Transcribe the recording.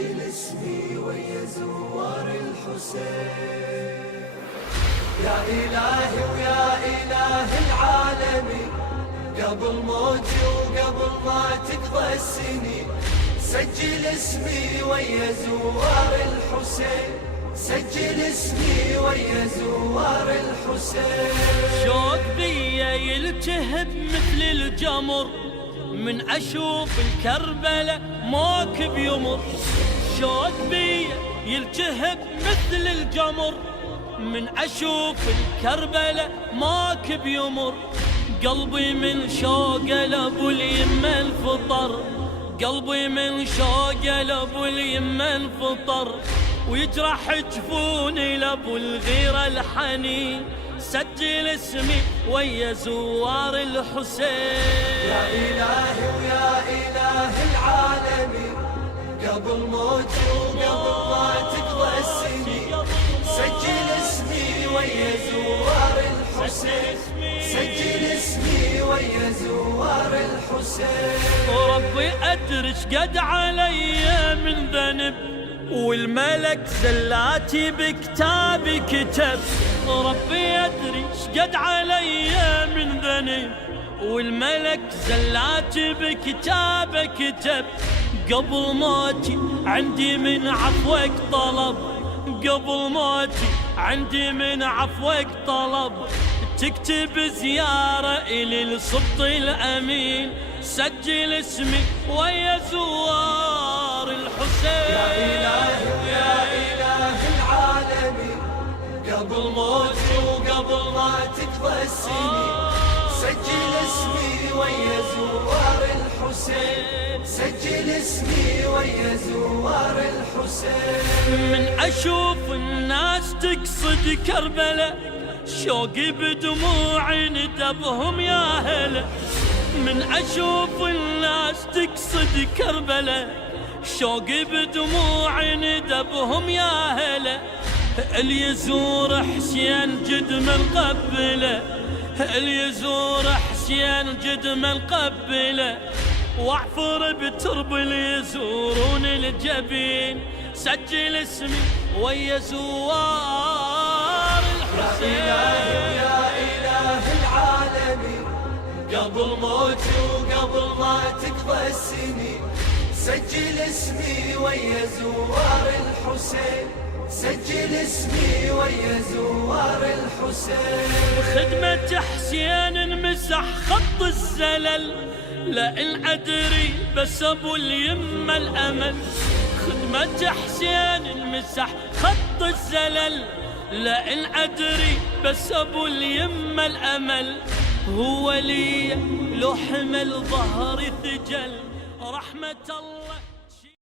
سجل اسمي ويا زوار الحسين. يا إلهي ويا إله العالمين، قبل موتي وقبل ما تقضى السنين سجل اسمي ويا زوار الحسين، سجل اسمي ويا زوار الحسين. شوق بيا يلتهب مثل الجمر من أشوف الكربلة موكب يمر. شوق بيا يلتهب مثل الجمر من أشوف الكربلة موكب يمر. قلبي من شوق لأبو اليمة الفطر، قلبي من شوق لأبو اليمة الفطر، ويجرح جفوني لأبو الغيرة الحنين سجل اسمي ويا زوار الحسين. يا إلهي ويا إله العالمين، قبل موتي وقبل ما تقضى السنين سجل اسمي ويا زوار الحسين، سجل اسمي ويا زوار الحسين. وربي أدري شقد علي من ذنب، والملك زلاتي بكتابي كتب. ربي أدري شقد علي من ذنب، والملك زلاتي بكتابه كتب. قبل موتي عندي من عفوك طلب، قبل موتي عندي من عفوك طلب، تكتب زيارة إلي الصبط الأمين سجل اسمي ويا زوار الحسين. يا إلهي ويا إله العالمين، قبل موتي وقبل ما تقضى السنين سجل اسمي ويا زوار الحسين، سجل اسمي ويا زوار الحسين. من أشوف الناس تقصد كربلة شوقي بدموعي ندبهم يا هلا. من أشوف الناس تقصد كربلة شوقي بدموعي ندبهم يا هلا. اللي يزور حسين جد من قبله، اللي يزور حسين جد من قبله، واعفر بترب اللي يزورون الجبين سجل اسمي ويا زوار الحسين. يا إلهي ويا إله العالمين، قبل موتي وقبل ما تقضى السنين سجل اسمي ويا زوار الحسين، سجل اسمي ويا زوار الحسين. خدمة حسين انمسح خط الزلل، لئن أدري بس أبو اليمة الأمل. خدمة حسين انمسح خط الزلل، لئن أدري بس أبو اليمة الأمل. هو لي لو حمل ظهري ثجل رحمة الله.